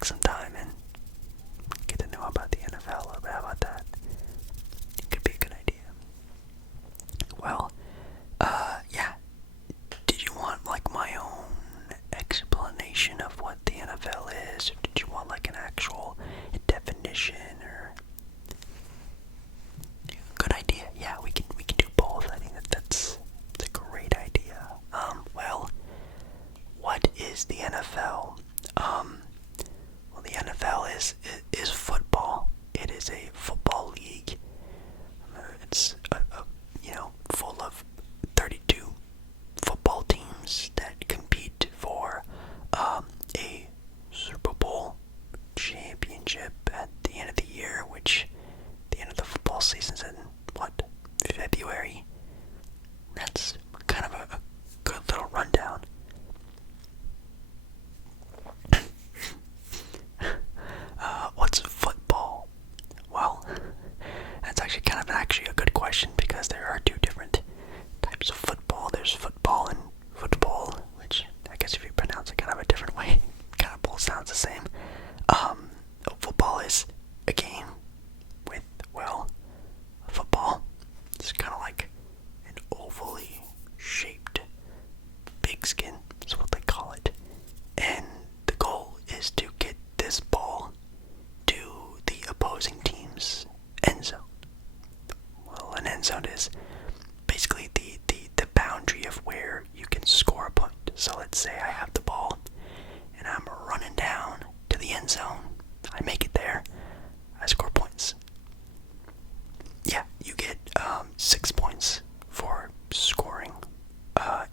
take some time and get to know about the NFL a little bit. How about that? It could be a good idea. Well, yeah. Did you want like my own explanation of what the NFL is, or did you want like an actual definition, or? Good idea. Yeah, we can do both. I think that's a great idea. Well, what is the NFL? Well, the NFL is football. It is a football league. It's full of 32 football teams that compete for a Super Bowl championship at the end of the year, which the end of the football season's in what, February? That's kind of a good little rundown. What's football? Well, that's actually kind of a good question, because there are two different types of football. There's football and football, which I guess if you pronounce it kind of a different way, kind of both sounds the same. Football is a game with, well, football. It's kind of like an ovally shaped pigskin, is what they call it. And the goal is to get this ball to the opposing team's end zone. Well, an end zone is basically the boundary of where you can score a point. So let's say I have the ball and I'm running down to the end zone. I make it there. I score points. Yeah, you get 6 points for scoring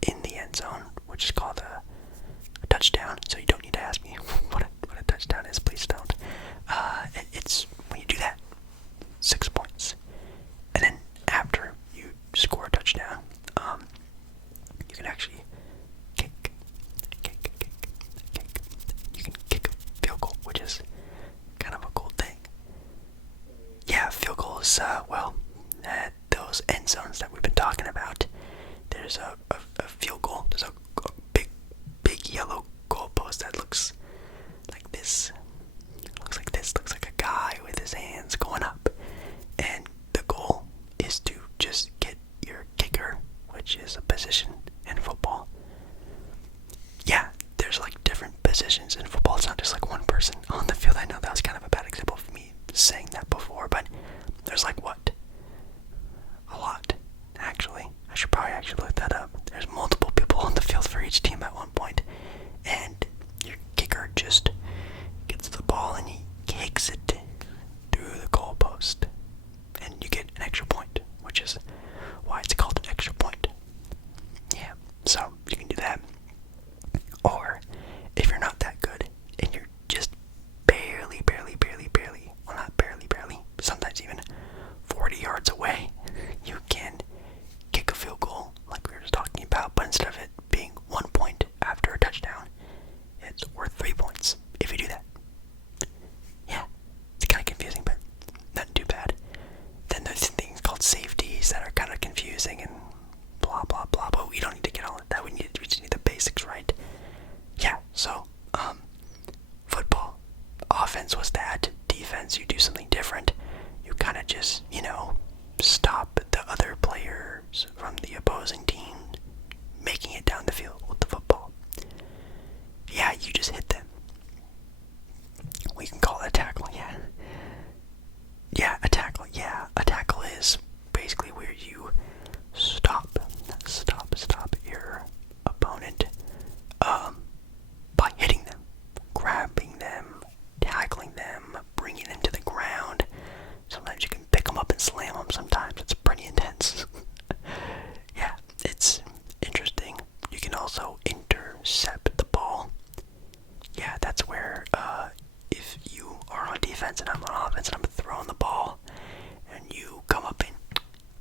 in the end zone, which is called a touchdown. So you don't need to ask me what a touchdown is. Please don't. It's when you do that, 6 points. And then after you score a touchdown, you can actually kick. You can kick a field goal, which is kind of a cool thing. Yeah, field goals, at those end zones that we've been talking about, there's a field goal. There's a big yellow goalpost that looks like this. Looks like a guy with his hands going up. And the goal is to just get your kicker, which is a position in football. Yeah, there's like different positions in football. It's not just like one person on the field. I know that was kind of a bad example of me saying that before, but there's like what? A lot, actually. I should probably actually look that up. There's multiple people on the field for each team at one point, and your kicker just gets the ball and he kicks it through the goalpost, and you get an extra point, which is why it's called an extra point. Yeah, so you can do that. Or if you're not that good and you're just barely, well, not barely, sometimes even 40 yards away, you can kick a field goal like we were just talking about, but instead of it being 1 point after a touchdown, it's worth 3 points if you do that. Yeah, it's kind of confusing, but not too bad. Then there's things called safeties that are kind of confusing and blah blah blah, but we don't need to get all of that. We just need the basics, right? Yeah, so football, offense was that. Defense, you do something different. You kind of just, stop the other players from the opposing team making it down the field with the football. Yeah, you just hit them. We can call it a tackle, yeah. Yeah, a tackle, yeah. A tackle is basically where you stop your opponent by hitting them, grabbing them, tackling them, bringing them to the ground. Sometimes you can pick them up and slam them. Sometimes it's pretty intense. Yeah, it's interesting. You can also intercept the ball. Yeah, that's where if you are on defense and I'm on offense and I'm throwing the ball and you come up and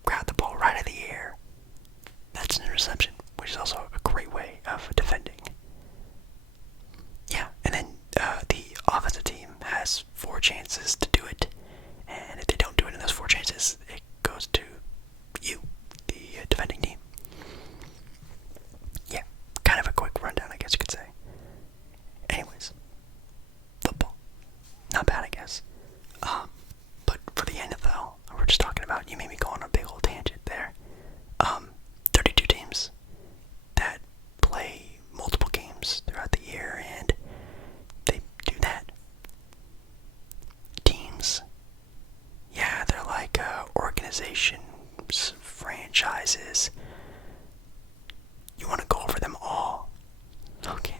grab the ball right out of the air, that's an interception, which is also a great way of defending. Yeah, and then the offensive team has 4 chances to do it, and if they don't do it in those 4 chances, it goes to you, the defending team. Yeah, kind of a quick rundown, I guess you could say. Anyways, football. surprise is you want to go over them all. Okay,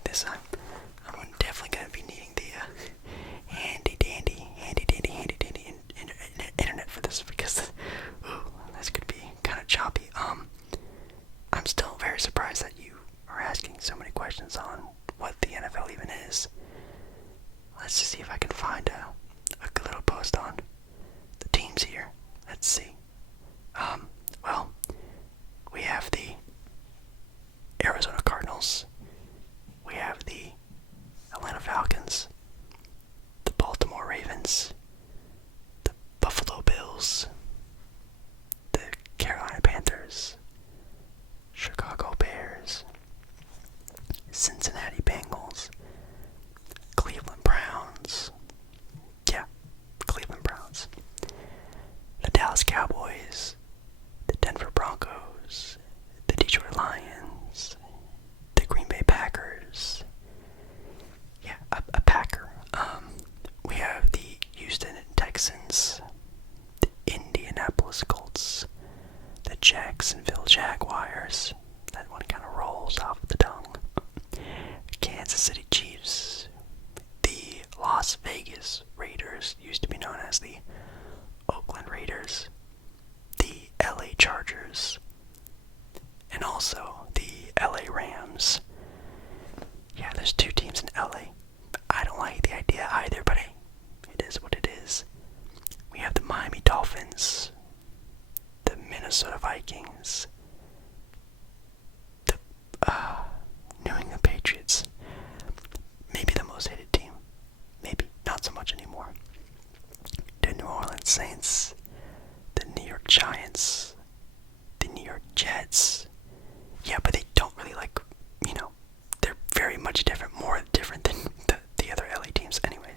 I'm definitely gonna be needing the handy dandy internet for this because this could be kind of choppy. I'm still very surprised that you are asking so many questions on what the NFL even is. Let's just see if I can find a good little post on the teams here. Let's see. Well, we have the Arizona Cardinals. We have the Atlanta Falcons, the Baltimore Ravens, the Buffalo Bills, the Carolina Panthers, Chicago Bears, Cincinnati Bengals, Cleveland Browns. Yeah, Cleveland Browns. The Dallas Cowboys, the Denver Broncos, the Detroit Lions, the Green Bay Packers. Yeah, a Packer. We have the Houston Texans, the Indianapolis Colts, the Jacksonville Jaguars. That one kind of rolls off the tongue. Kansas City Chiefs, the Las Vegas Raiders, used to be known as the Oakland Raiders, the LA Chargers, and also the LA Rams. Yeah, there's two teams in LA. I don't like the idea either, but hey, it is what it is. We have the Miami Dolphins, the Minnesota Vikings, the New England Patriots. Maybe the most hated team. Maybe, not so much anymore. The New Orleans Saints, the New York Giants, the New York Jets. Yeah, but they don't really they're very much different, more different than the other LA teams anyway.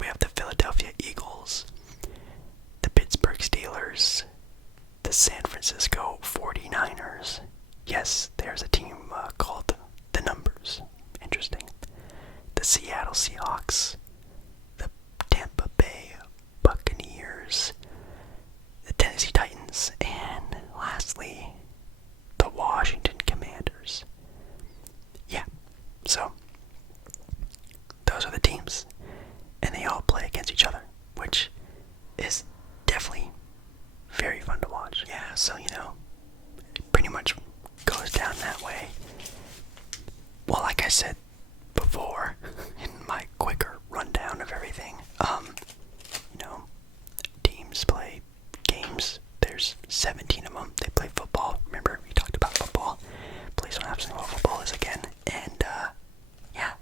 We have the Philadelphia Eagles, the Pittsburgh Steelers, the San Francisco 49ers. Yes, there's a team called the Numbers. Interesting. The Seattle Seahawks, the Tampa Bay Buccaneers, the Tennessee Titans, and lastly, the Washington Commanders. Yeah, so those are the teams, and they all play against each other, which is definitely very fun to watch. Yeah, so it pretty much goes down that way. Well, like I said before, in my quicker rundown of everything, teams play games. There's 17 of them. They play football. Remember, we talked about football. Please don't ask me what football is again. And, yeah.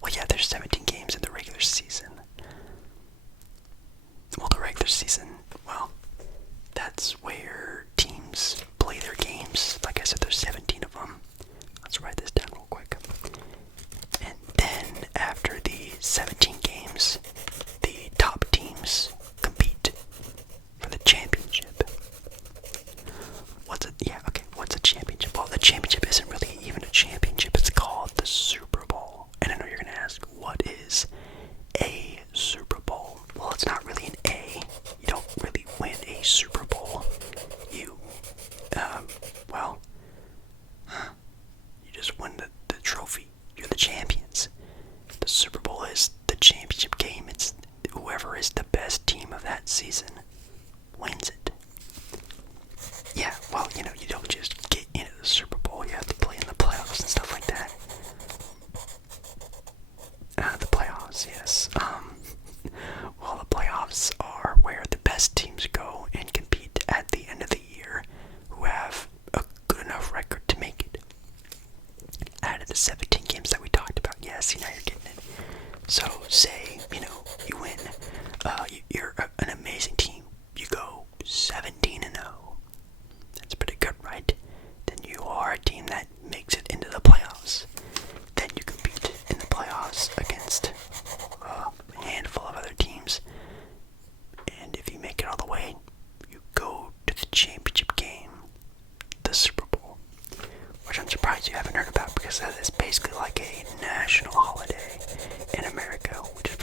Well, yeah, there's 17 games in the regular season. Well, the regular season, well, that's where teams play their games. Like I said, there's 17 of them. Let's write this down real quick. And then, after the 17 games, the top teams compete for the championship. What's a championship? Well, the championship isn't really even a championship. It's called the Super Bowl. And I know you're going to ask, what is a Super Bowl? Well, it's not really an A. You don't really win a Super Bowl. You just win the trophy. You're the champions. The Super Bowl is the championship game. It's whoever is the best team of that season wins it. Yeah, well, you don't just get into the Super Bowl. You have to play in the playoffs and stuff like that. The playoffs, yes. Well, the playoffs are where the best teams go and compete at the end of the year who have a good enough record to make it. Out of the 17 games that we talked about, yes, now you're getting it. So, say, you win. You're an amazing team. You go 17-0. That's pretty good, right? Then you are a team that makes it into the playoffs. Then you compete in the playoffs against a handful of other teams. And if you make it all the way, you go to the championship game, the Super Bowl. Which I'm surprised you haven't heard about, because that is basically like a national holiday in America, which is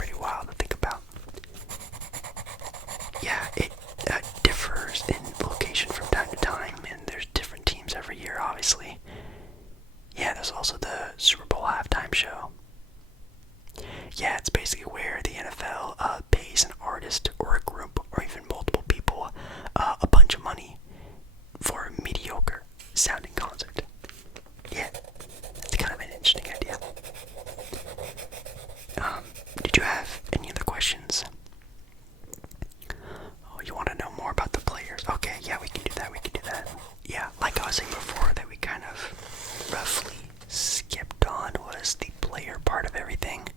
Yeah, it's basically where the NFL pays an artist or a group or even multiple people a bunch of money for a mediocre sounding concert. Yeah, it's kind of an interesting idea. Did you have any other questions? Oh, you want to know more about the players? Okay, yeah, we can do that. Yeah, like I was saying before, that we kind of roughly skipped on was the player part of everything.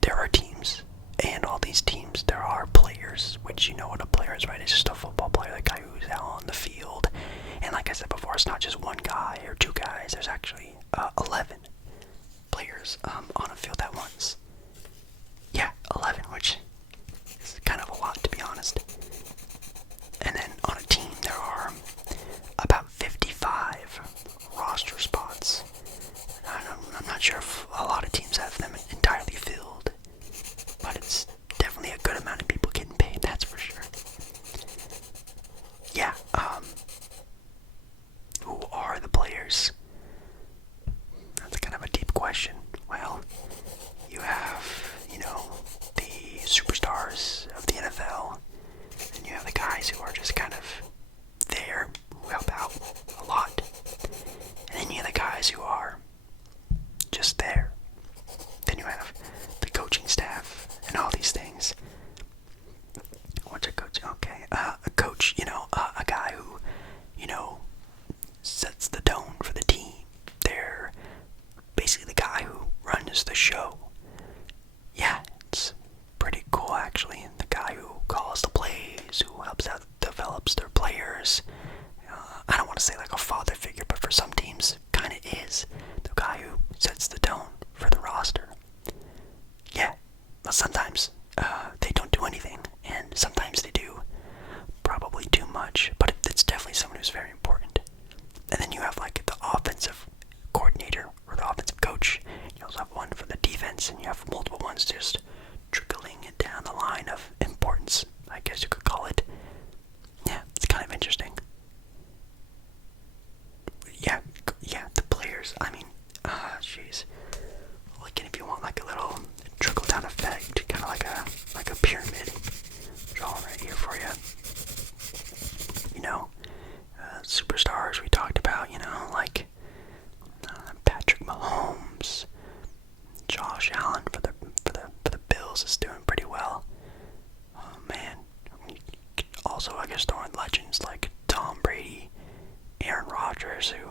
There are teams, and all these teams, there are players, which you know what a player is, right? It's just a football player, the guy who's out on the field. And like I said before, it's not just one guy or two guys. There's actually 11 players on a field at once. Yeah, 11, which is kind of a lot, to be honest. And then on a team, there are about 55 roster spots. I'm not sure if a lot of teams have them entirely filled, but it's definitely a good amount of people getting paid, that's for sure. Yeah, who are the players? That's kind of a deep question. Well, you have, the superstars of the NFL, and you have the guys who are just kind of there, who help out a lot. And then you have the guys who are just there. Then you have the coaching staff and all these things. What's a coach? Okay, a coach, a guy who, sets the tone for the team. They're basically the guy who runs the show. Yeah, it's pretty cool actually. The guy who calls the plays, who helps out, develops their players. I don't want to say like a father figure, but for some teams, kind of is the guy who sets the tone for the roster. Yeah, but sometimes they don't do anything, and sometimes they do probably too much, but it's definitely someone who's very important. And then you have like the offensive coordinator or the offensive coach. You also have one for the defense, and you have multiple ones just trickling it down the line of importance, I guess you could call it. Yeah, it's kind of interesting. Yeah, the players. I mean, jeez. Like, if you want like a little trickle down effect, kind of like a pyramid, drawing right here for you. Superstars we talked about. Like Patrick Mahomes, Josh Allen for the Bills is doing pretty well. Oh man. Also, I guess throwing legends like Tom Brady, Aaron Rodgers, who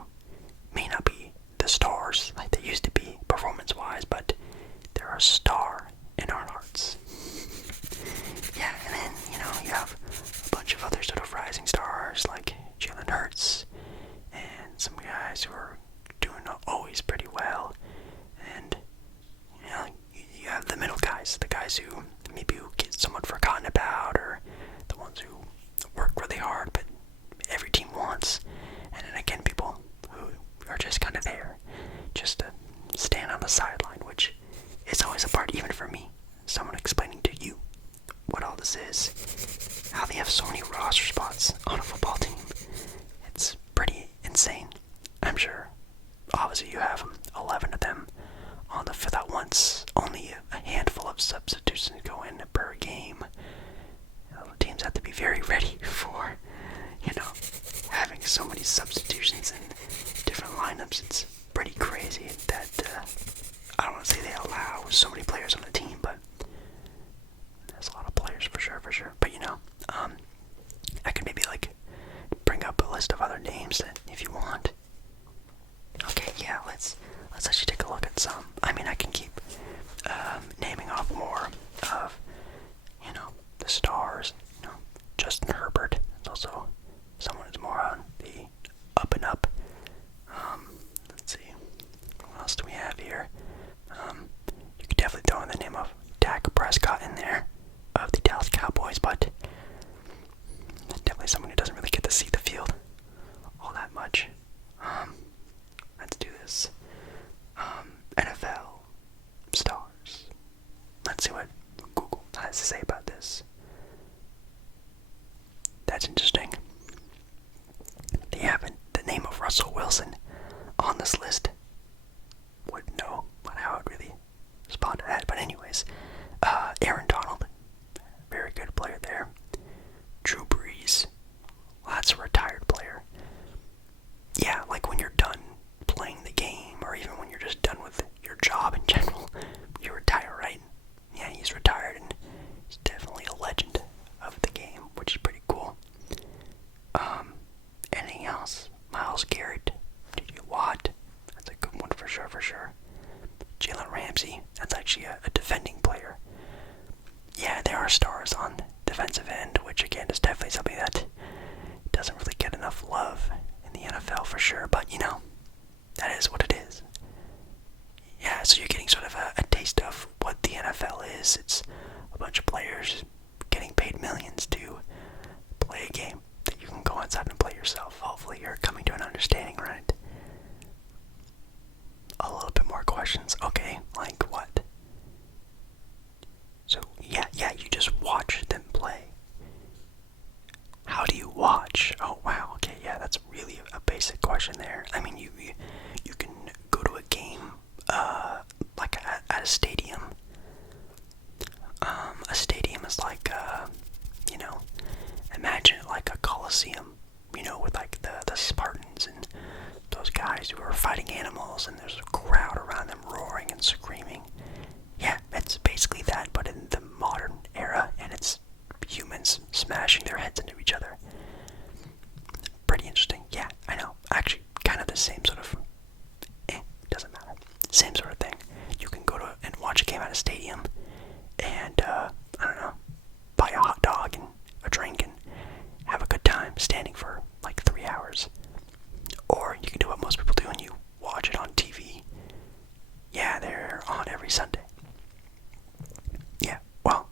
may not be the stars like they used to be performance-wise, but they're a star in our hearts. Yeah, and then, you have a bunch of other sort of rising stars like Jalen Hurts and some guys who are doing always pretty well. And, you have the middle guys, the guys who maybe get somewhat forgotten about, or the ones who work really hard but every team wants. And then again, people who are just kind of there, just to stand on the sideline, which is always a part, even for me, someone explaining to you what all this is, how they have so many roster spots on a football team. It's pretty insane. I'm sure, obviously, you have 11 of them on the field at once. Only a handful of substitutions go in per game. Teams have to be very ready for, having so many substitutions and different lineups. It's pretty crazy that, I don't want to say they allow so many players on the team, but there's a lot of players for sure. But, I could maybe, bring up a list of other names if you want. Okay, yeah, let's actually take a look at some. I mean, I can keep naming off more of, the stars. Justin Herbert is also someone who's more on the up and up. Let's see, what else do we have? guys. Aaron Donald, very good player there. Drew Brees, well, that's a retired player. Yeah, like when you're done playing the game, or even when you're just done with your job in general, you retire, right? Yeah, he's retired, and he's definitely a legend of the game, which is pretty cool. Anything else? Myles Garrett, J.J. Watt, that's a good one for sure. Jalen Ramsey, that's actually a defending player. Yeah, there are stars on defensive end, which again is definitely something that doesn't really get enough love in the NFL for sure, but that is what it is. Yeah, so you're getting sort of a taste of what the NFL is. It's a bunch of players getting paid millions to play a game that you can go outside and play yourself. Hopefully you're coming to an understanding, right? A little bit more questions. Okay, like what? So, yeah, you just watch them play. How do you watch? Oh, wow, okay, yeah, that's really a basic question there. I mean, you can go to a game, like at a stadium. A stadium is like, imagine it like a coliseum, with like the Spartans and those guys who are fighting animals, and there's a crowd around them roaring and screaming. Yeah, it's basically that, but in the modern era, and it's humans smashing their heads into each other. Pretty interesting. Yeah, I know. Actually, kind of the same sort of, doesn't matter. Same sort of thing. You can go to and watch a game at a stadium, and, I don't know, buy a hot dog and a drink and have a good time standing for like 3 hours. Or you can do what most people do and you watch it on TV. Yeah, they're on every Sunday. Yeah, well,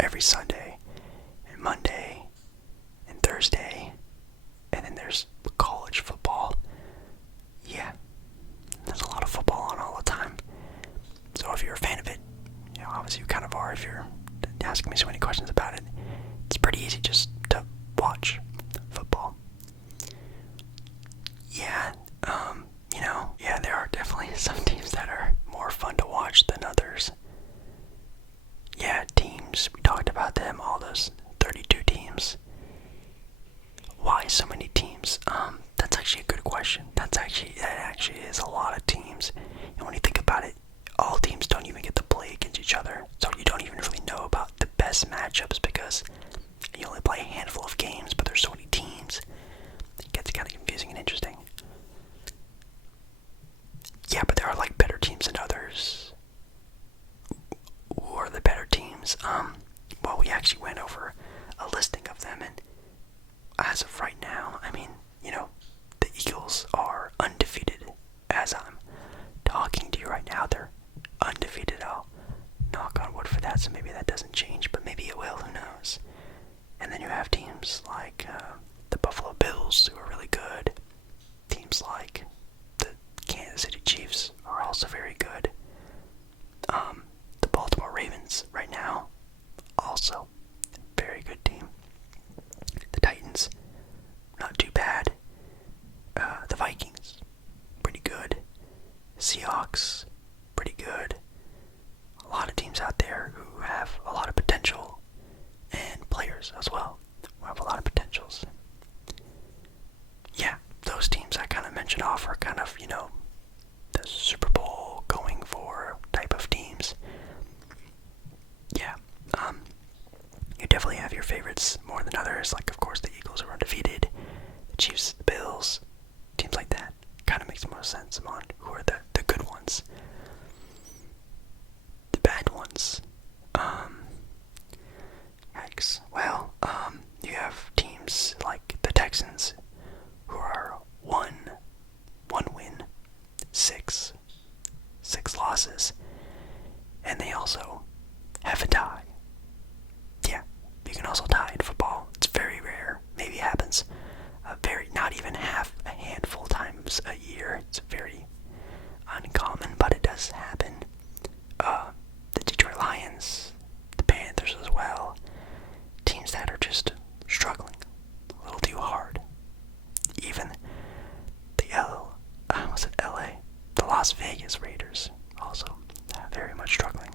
every Sunday and Monday and Thursday, and then there's college football. Yeah, there's a lot of football on all the time. So if you're a fan of it, obviously you kind of are if you're asking me so many questions about it. It's pretty easy just to watch football. Yeah, yeah, there are definitely some teams that are more fun to watch than others. Yeah, teams, we talked about them, all those 32 teams. Why so many teams? That's actually a good question. That actually is a lot of teams. And when you think about it, all teams don't even get to play against each other. So you don't even really know about the best matchups because you only play a handful of games, but there's so many teams. It gets kind of confusing and interesting. Yeah, but there are like better teams than others. Who are the better teams? Well, we actually went over a listing of them, and as of right now, I mean, the Eagles are undefeated. As I'm talking to you right now, they're undefeated. I'll knock on wood for that, so maybe that doesn't change, but maybe it will, who knows. And then you have teams like the Buffalo Bills, who are really good. Teams like the Kansas City Chiefs are also very good. The Baltimore Ravens right now, also very good team. The Titans, not too bad. The Vikings, pretty good. Seahawks, pretty good. A lot of teams out there who have a lot of potential, and players as well who have a lot of potentials. Yeah, those teams I kind of mentioned off are kind of, the Super Bowl going for type of teams. Yeah, you definitely have your favorites more than others, like of course the Eagles are undefeated, the Chiefs, the Bills, teams like that. Kind of makes the most sense among who are the good ones. The bad ones, yikes. Well, you have teams like the Texans, who are one win, six losses, and they also have a tie. Yeah, you can also tie in football. It's very rare. Maybe it happens not even half a handful times a year. It's very uncommon, but it does happen. The Detroit Lions, the Panthers as well. Teams that are just struggling a little too hard. Even the LA? The Las Vegas Raiders also very much struggling.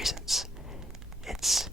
reasons. It's